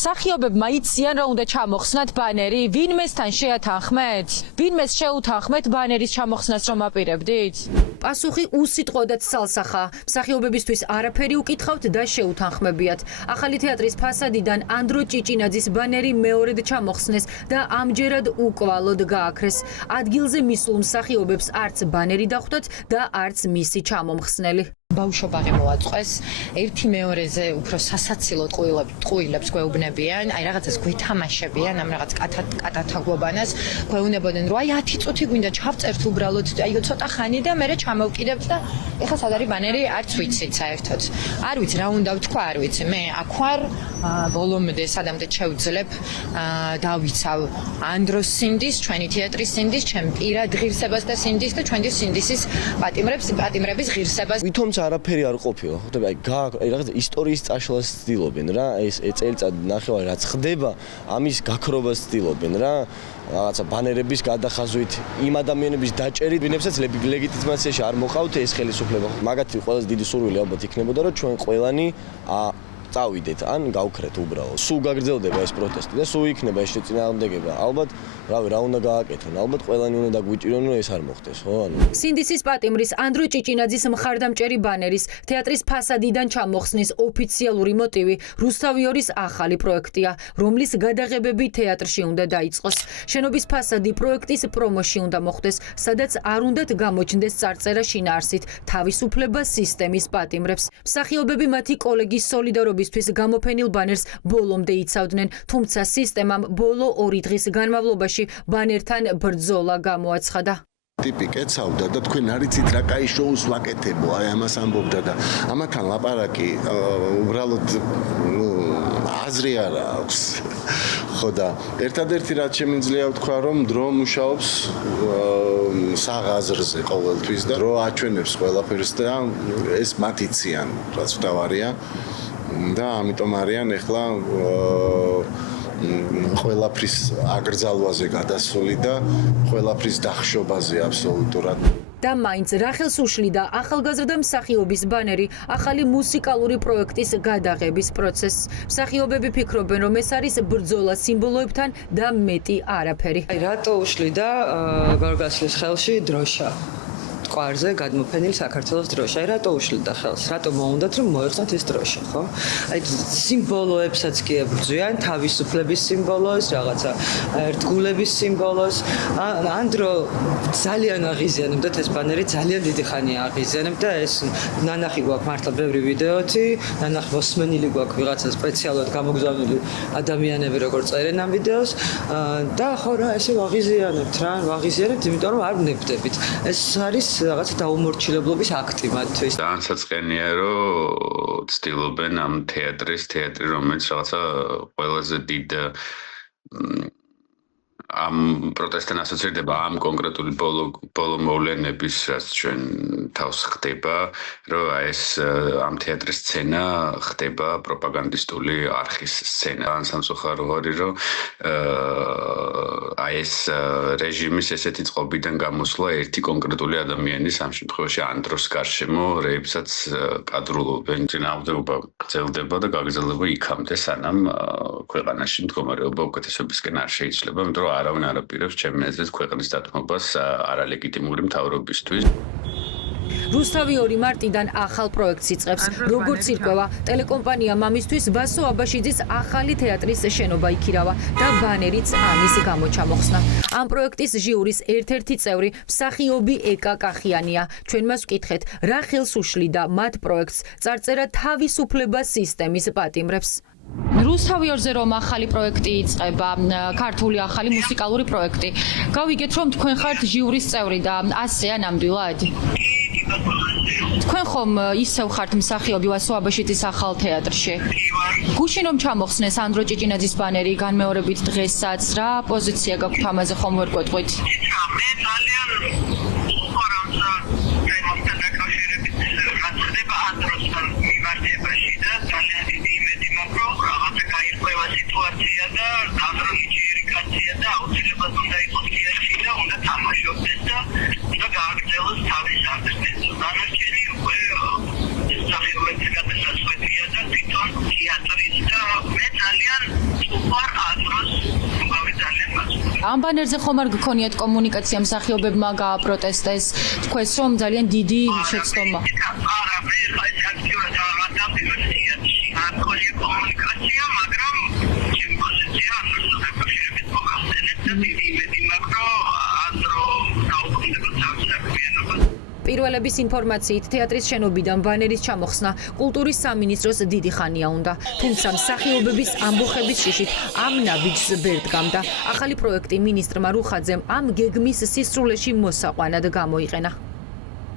მსახიობებმა იციან, რომ უნდა ჩამოხსნათ ბანერი, ვინმესთან შეათანხმეთ? ვინმეს შეუთანხმეთ ბანერის ჩამოხსნას რომ აპირებდით? პასუხი უსიტყვოდაც ცალსახაა. მსახიობებისთვის არაფერი უკითხავთ და შეუთანხმებიათ. ახალი თეატრის ფასადიდან ანდრო ჭიჭინაძის ბანერი მეორედ ჩამოხსნეს და ამჯერად უკვალოდ გააქრეს. ადგილზე მისულ მსახიობებს არც ბანერი დახვდათ და არც მისი ჩამომხსნელი. ბავშვობაღი მოაწყვეს, ერთი მეორეზე უფრო სასაცილოდ ტყუილებს გვეუბნებიან, აი რაღაცას გვეთამაშებიან, ამ რაღაც კატათაგვობანას გვეუბნებოდნენ, რომ აი 10 წუთი გვინდა ჩავწერთ უბრალოდ, აი ცოტა ხანი და მერე ჩამოვკიდებთ და ეხლა სად არის ბანერი, არც ვიცით საერთოდ. არ ვიცი რა უნდა ვთქვა, არ ვიცი. მე აქ ვარ, ბოლომდე სადამდე შევძლებ დავიცავ ანდროს სინდის, ჩვენი თეატრის სინდის, ჩემ პირად ღირსებას და სინდის და ჩვენი სინდისის პატიმრების ღირსებას. არაფერი არ ყოფილა, ხვდები, აი რაღაცა ისტორიის წაშლას ცდილობენ რა, ეს წელიწად ნახევარი რაც ხდება, ამის გაქრობას ცდილობენ რა, რაღაცა ბანერების გადახაზვით, იმ ადამიანების დაჭერით, ვინებსაც ლეგიტიმაციაში არ მოყავთ ეს ხელისუფლება. მაგათი ყველაზე დიდი სურვილი ალბათ იქნებოდა, რომ ჩვენ ყველანი წავიდეთ, ან გავქრეთ უბრალოდ. სულ გაგრძელდება ეს პროტესტი და სულ იქნება ეს შეწინააღმდეგება. ალბათ, რავი, რა უნდა გააკეთონ? ალბათ ყველანი უნდა დაგვიჭირონ, რომ ეს არ მოხდეს, ხო? სინდისის პატიმრის ანდრო ჭიჭინაძის მხარდამჭერი ბანერის თეატრის ფასადიდან ჩამოხსნის ოფიციალური მოტივი რუსთავიორის ახალი პროექტია, რომლის გადაღებები თეატრში უნდა დაიწყოს. შენობის ფასადი პროექტის პრომოში უნდა მოხდეს, სადაც არ უნდათ გამოჩნდეს წარწერა შინაარსით თავისუფლება სისტემის პატიმრებს. მსახიობები მათი კოლეგის სოლიდარობის გამოფენილ ბანერს ბოლომდე იცავდნენ, თუმცა სისტემამ ბოლო 2 დღის განმავლობაში ბანერთან ბრძოლა გამოაცხადა. ტიპი კეცავდა და თქვენ არ იცით რა კაი შოუს ვაკეთებო, აი ამას ამბობდა და ამათან ლაპარაკი უბრალოდ აზრი არ აქვს. ხო და ერთადერთი რაც შემიძლია ვთქვა, რომ დრო მუშაობს საღაზრზე ყოველთვის და დრო აჩვენებს ყველაფერს და ეს მათ იციან, რაც ვთავარია. და ამიტომ არიან ახლა ყველაფრის აკრძალვაზე გადასული და ყველაფრის დახშობაზე აბსოლუტურად. და მაინც რა ხელს უშლიდა ახალგაზრდა მსახიობის ბანერი ახალი მუსიკალური პროექტის გადაღების პროცესს. მსახიობები ფიქრობენ, რომ ეს არის ბრძოლა სიმბოლოებთან და მეტი არაფერი. რატო უშლიდა გორგასლის ხელში დროშა? კვარზე გადმოფენილ საქართველოს დროშა. რატო უშლიდა ხელს? რატო მოუნდათ რომ მოეხსნათ ეს დროშა, ხო? აი სიმბოლოებსაც კი ებრძვიან, თავისუფლების სიმბოლოს, რაღაცა ერთგულების სიმბოლოს. ანდრო ძალიან აღიზიანებდა ეს ბანერი, ძალიან დიდი ხანია აღიზიანებდა ეს ნანახი გვაქვს მართლა ბევრი ვიდეოთი, ნანახი მოსმენილი გვაქვს ვიღაცა სპეციალურად გამოგზავნილი ადამიანები როგორ წერენ ამ ვიდეოს და ხო რა ესე ვაღიზიანებთ რა, ვაღიზიანებთ, იმიტომ რომ არ ვნებდებით. ეს არის რაღაცა დაუმორჩილებლობის აქტი მათთვის. ძალიან საწყენია, რომ ცდილობენ ამ თეატრი, რომელიც რაღაცა ყველაზე დიდ ამ პროტესტთან ასოცირდება ამ კონკრეტული ბოლო მოვლენების, რაც ჩვენ თავს ხდება, რომ ეს ამ თეატრის სცენა ხდება პროპაგანდისტული არხის სცენა. ძალიან სამწუხაროა, რომ ეს რეჟიმის ესეთი წყობიდან გამოსვლა ერთი კონკრეტული ადამიანის, ამ შემთხვევაში ანდროს გარშემო, რეებსაც კადრულობენ. წინააღმდეგობა გრძელდება და გაგრძელდება იქამდე, სანამ ქვეყანაში მდგომარეობა უკეთესობისკენ არ შეიცვლება, იმიტომ რომ არავინ არ აპირებს ჩემი აზრით ქვეყნის დათმობას არალეგიტიმური მთავრობისთვის. რუსთავი მარტიდან ახალ პროექტს იწყებს. როგორც ირკვევა, ტელეკომპანია მამისთვის ბასო აბაშიძის ახალი თეატრის შენობა იქირავა და ბანერიც ამის გამო ჩამოხსნა. ამ პროექტის ჟიურის ერთ-ერთი წევრი მსახიობი ეკა კახიანია. ჩვენ მას ვკითხეთ, რა ხელს უშლიდა მათ პროექტს, წარწერა თავისუფლება სისტემის პატიმრებს. რუსთავიორზე რომ ახალი პროექტი იწყება, ქართული ახალი მუსიკალური პროექტი. გავიგეთ, რომ თქვენ ხართ ჟიურის წევრი და ასეა ნამდვილად? თქვენ ხომ ისევ ხართ მსახიობი ვასო აბაშიძის ახალ თეატრში? გუშინ რომ ჩამოხსნეს ანდრო ჭიჭინაძის ბანერი განმეორებით დღესაც, რა პოზიცია გაქვთ ამაზე ხომ ვერ გვეტყვით? მე ძალიან უყურამსა ჩემთან დაკავშირებით რაც ხდება ანდროსთან მიმართებაში და ძალიან დიდი იმედი მაქვს, რომ რაღაცა გაირკვევა სიტუაცია და ანდროსი ჯერი კაცია და აუცილებლად უნდა იყოს თეატრში და უნდა თამაშობდეს და გააგრძელოს თავის არტისტის დანარჩენი უკვე მსახიობების გადასაწყვეტია და თვითონ თეატრის და მე ძალიან ამ ბანერზე ხომ არ გქონიათ კომუნიკაცია მსახიობებმა გააპროტესტეს, თქვენს რომ ძალიან დიდი შეცდომა. არა, მე ხა ეს აქტიურად დავამატებია არ ქონია კომუნიკაცია, მაგრამ ჩემი პოზიცია საკავშირებით მოხსენეთ და დიდი იმედი მაქვს, რომ ანდრო დაუბრუნდება საქმიანობას. პირველების ინფორმაციით თეატრის შენობიდან ბანერის ჩამოხსნა კულტურის სამინისტროს დიდი ხანია უნდა, თუმცა მსახიობების ამბოხების შიშით ამ ნაბიჯს ვერ დგამდა. ახალი პროექტი მინისტრმა რუხაძემ ამ გეგმის სისრულეში მოსაყვანად გამოიყენა.